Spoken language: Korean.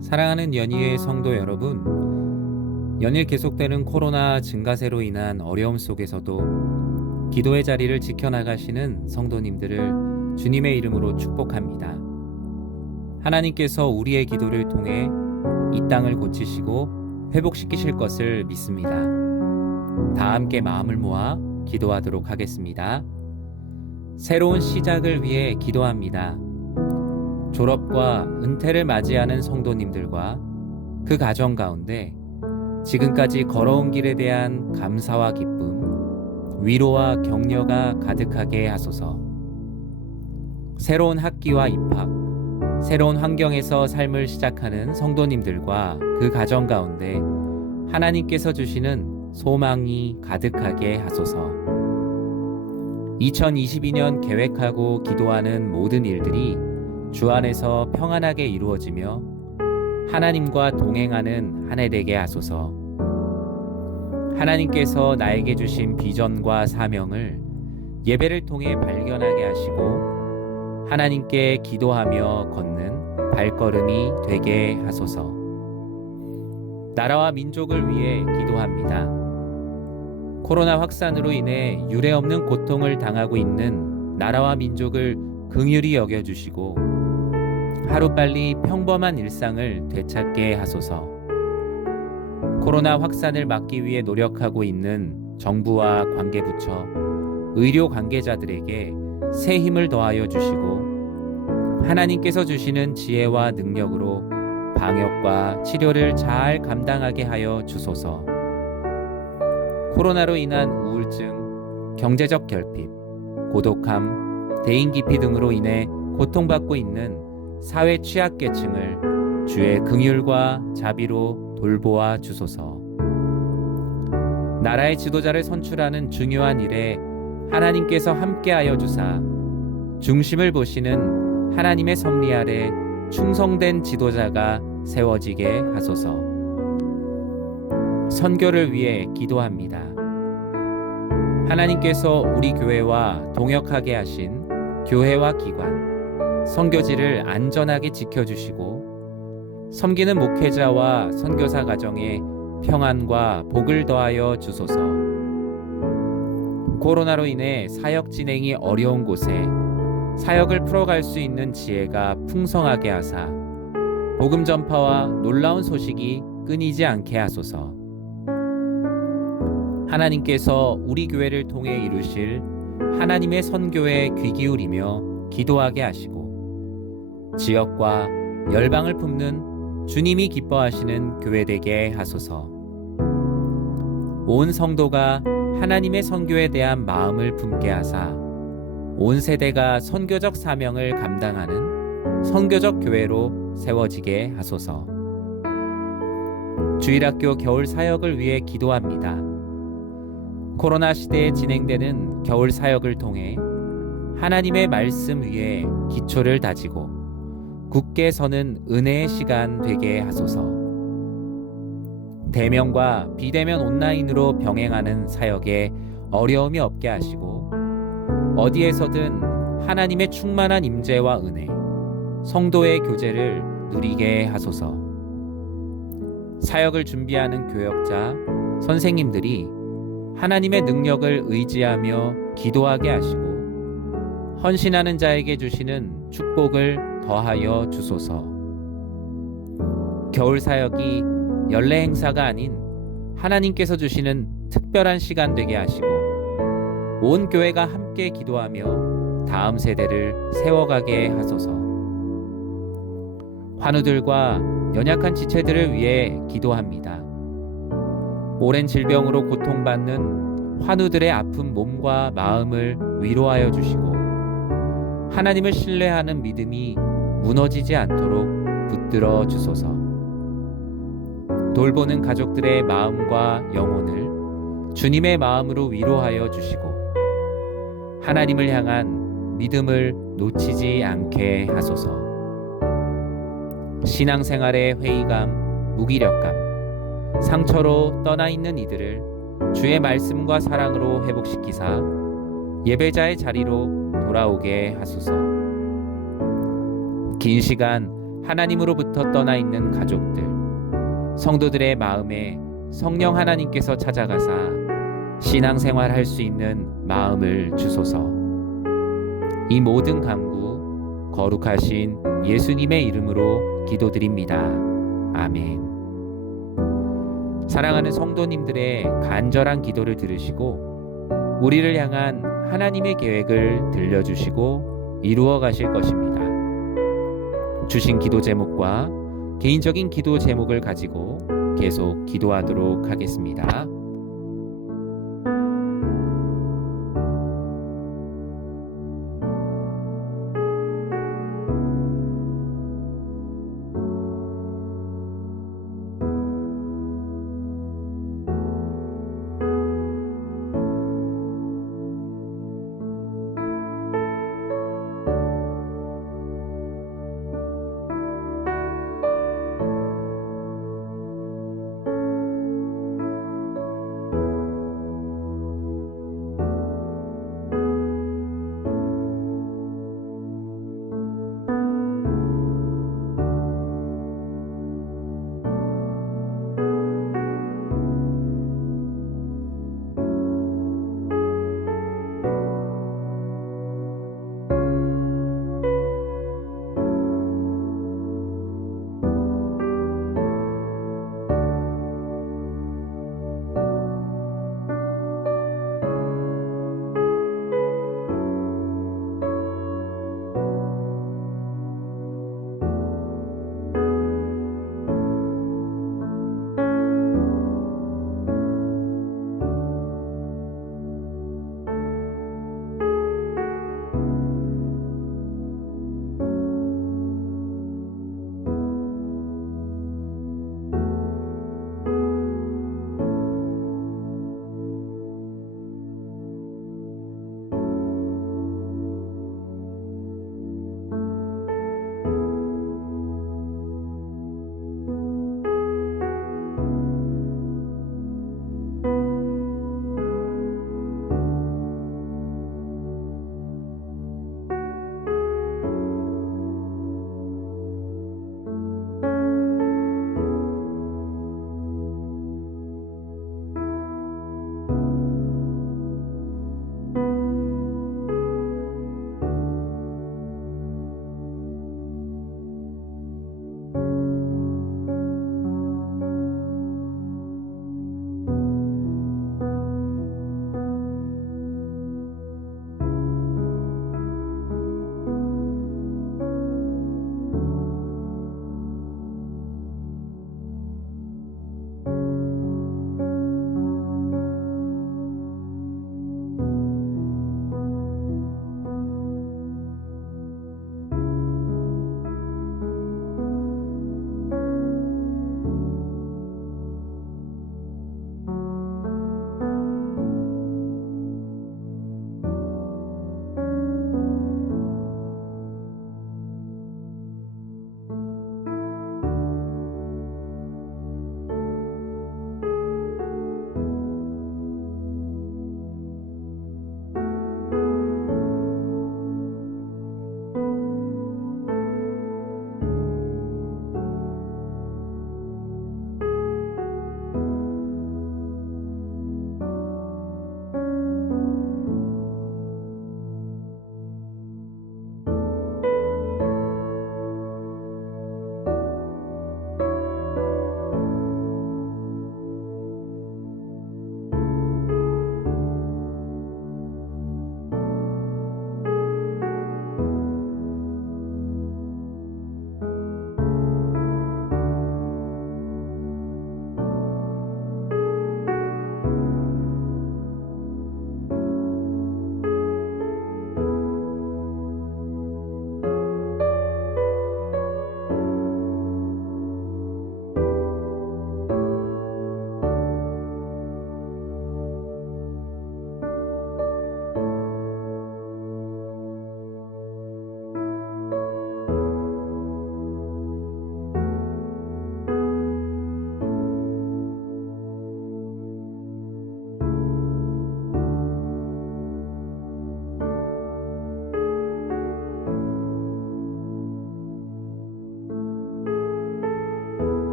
사랑하는 연희의 성도 여러분, 연일 계속되는 코로나 증가세로 인한 어려움 속에서도 기도의 자리를 지켜나가시는 성도님들을 주님의 이름으로 축복합니다. 하나님께서 우리의 기도를 통해 이 땅을 고치시고 회복시키실 것을 믿습니다. 다 함께 마음을 모아 기도하도록 하겠습니다. 새로운 시작을 위해 기도합니다. 졸업과 은퇴를 맞이하는 성도님들과 그 가정 가운데 지금까지 걸어온 길에 대한 감사와 기쁨, 위로와 격려가 가득하게 하소서. 새로운 학기와 입학, 새로운 환경에서 삶을 시작하는 성도님들과 그 가정 가운데 하나님께서 주시는 소망이 가득하게 하소서. 2022년 계획하고 기도하는 모든 일들이 주 안에서 평안하게 이루어지며 하나님과 동행하는 한 해 되게 하소서. 하나님께서 나에게 주신 비전과 사명을 예배를 통해 발견하게 하시고 하나님께 기도하며 걷는 발걸음이 되게 하소서. 나라와 민족을 위해 기도합니다. 코로나 확산으로 인해 유례없는 고통을 당하고 있는 나라와 민족을 긍휼히 여겨주시고 하루빨리 평범한 일상을 되찾게 하소서. 코로나 확산을 막기 위해 노력하고 있는 정부와 관계부처, 의료 관계자들에게 새 힘을 더하여 주시고 하나님께서 주시는 지혜와 능력으로 방역과 치료를 잘 감당하게 하여 주소서. 코로나로 인한 우울증, 경제적 결핍, 고독함, 대인 기피 등으로 인해 고통받고 있는 사회 취약계층을 주의 긍휼과 자비로 돌보아 주소서. 나라의 지도자를 선출하는 중요한 일에 하나님께서 함께하여 주사 중심을 보시는 하나님의 섭리 아래 충성된 지도자가 세워지게 하소서. 선교를 위해 기도합니다. 하나님께서 우리 교회와 동역하게 하신 교회와 기관, 선교지를 안전하게 지켜주시고 섬기는 목회자와 선교사 가정에 평안과 복을 더하여 주소서. 코로나로 인해 사역 진행이 어려운 곳에 사역을 풀어갈 수 있는 지혜가 풍성하게 하사 복음 전파와 놀라운 소식이 끊이지 않게 하소서. 하나님께서 우리 교회를 통해 이루실 하나님의 선교에 귀 기울이며 기도하게 하시고 지역과 열방을 품는 주님이 기뻐하시는 교회 되게 하소서. 온 성도가 하나님의 선교에 대한 마음을 품게 하사 온 세대가 선교적 사명을 감당하는 선교적 교회로 세워지게 하소서. 주일학교 겨울 사역을 위해 기도합니다. 코로나 시대에 진행되는 겨울 사역을 통해 하나님의 말씀 위에 기초를 다지고 굳게 서는 은혜의 시간 되게 하소서. 대면과 비대면 온라인으로 병행하는 사역에 어려움이 없게 하시고 어디에서든 하나님의 충만한 임재와 은혜, 성도의 교제를 누리게 하소서. 사역을 준비하는 교역자, 선생님들이 하나님의 능력을 의지하며 기도하게 하시고 헌신하는 자에게 주시는 축복을 더하여 주소서. 겨울 사역이 연례 행사가 아닌 하나님께서 주시는 특별한 시간 되게 하시고 온 교회가 함께 기도하며 다음 세대를 세워가게 하소서. 환우들과 연약한 지체들을 위해 기도합니다. 오랜 질병으로 고통받는 환우들의 아픈 몸과 마음을 위로하여 주시고 하나님을 신뢰하는 믿음이 무너지지 않도록 붙들어 주소서. 돌보는 가족들의 마음과 영혼을 주님의 마음으로 위로하여 주시고 하나님을 향한 믿음을 놓치지 않게 하소서. 신앙생활의 회의감, 무기력감, 상처로 떠나 있는 이들을 주의 말씀과 사랑으로 회복시키사 예배자의 자리로 돌아오게 하소서. 긴 시간 하나님으로부터 떠나 있는 가족들, 성도들의 마음에 성령 하나님께서 찾아가사 신앙생활 할 수 있는 마음을 주소서. 이 모든 간구 거룩하신 예수님의 이름으로 기도드립니다. 아멘. 사랑하는 성도님들의 간절한 기도를 들으시고 우리를 향한 하나님의 계획을 들려주시고 이루어 가실 것입니다. 주신 기도 제목과 개인적인 기도 제목을 가지고 계속 기도하도록 하겠습니다.